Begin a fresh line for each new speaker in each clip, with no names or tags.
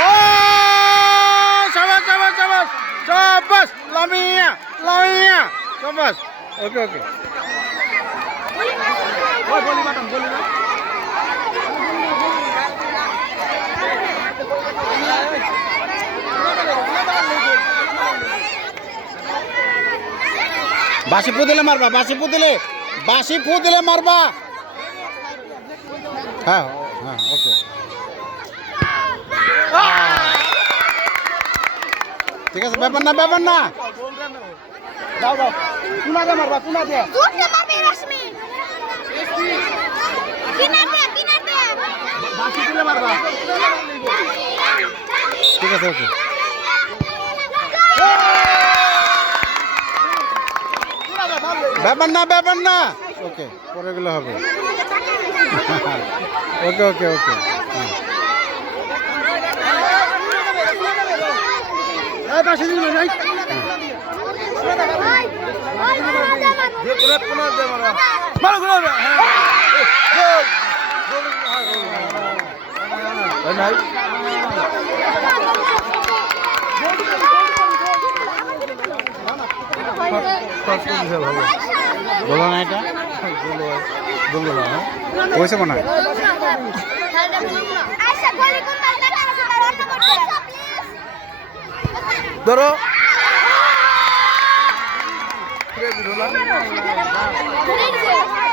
ও সাবাস সাবাস সাবাস সাবাস লামিয়া লামিয়া সাবাস ওকে ওকে বাসি ফু দিলে মারবা বাসি ফু দিলে বাসি ফু দিলে মারবা। হ্যাঁ হ্যাঁ ওকে। ঠিক আছে ব্যাপার না ব্যাপার না। দাও দাও। কুনা দিয়ে মারবা কুনা দিয়ে। বাসি দিলে মারবা। ঠিক আছে ওকে। ব্যাপার না ব্যাপার না ওকে পরে গেলে হবে ওকে ওকে ওকে হ্যাঁ বলো না এটা। বলল না হ্যাঁ হয়েছে মনে হয়। ধরো।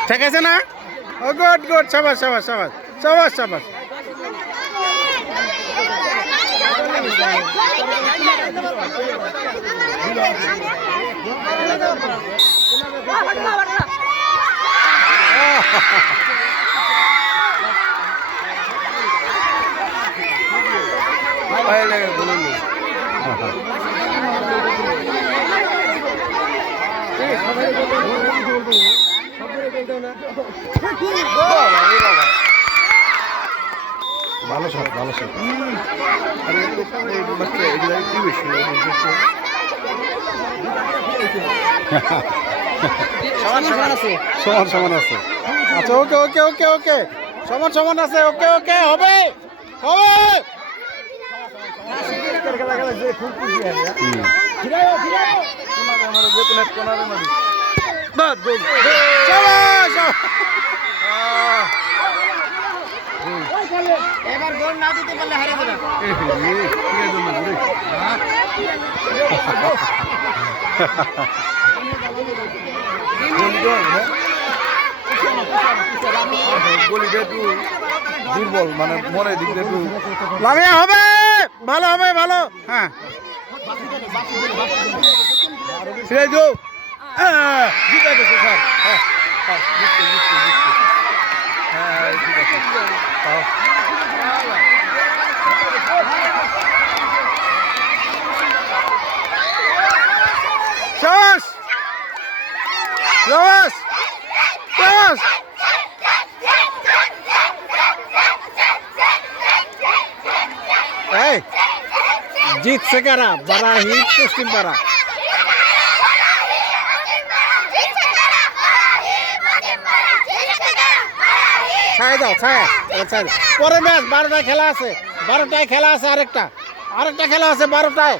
ঠিক আছে না? ও গুড গুড সাবাস সাবাস সাবাস সাবাস সাবাস। ভালো শট ভালো শট সমান সমান আছে। আচ্ছা ওকে ওকে ওকে ওকে। সমান সমান আছে ওকে ওকে হবে হবে।
এবার গোল না দিতে পারলে হারে যাবে।
দুর্বল মানে মনে দিক দিয়ে একটু
লামিয়া হবে! ভালো হবে ভালো। হ্যাঁ।
যাও হ্যাঁ, জিতে গেছে স্যার ঠিক আছে
শাবাশ শাবাশ এই জিতছে কারা বারা হিট পশ্চিম পাড়া ছায় দাও ছায় এবার ছায় দাও। পরে ম্যাচ বারোটায় খেলা আছে বারোটায় খেলা আছে আরেকটা আরেকটা খেলা আছে বারোটায়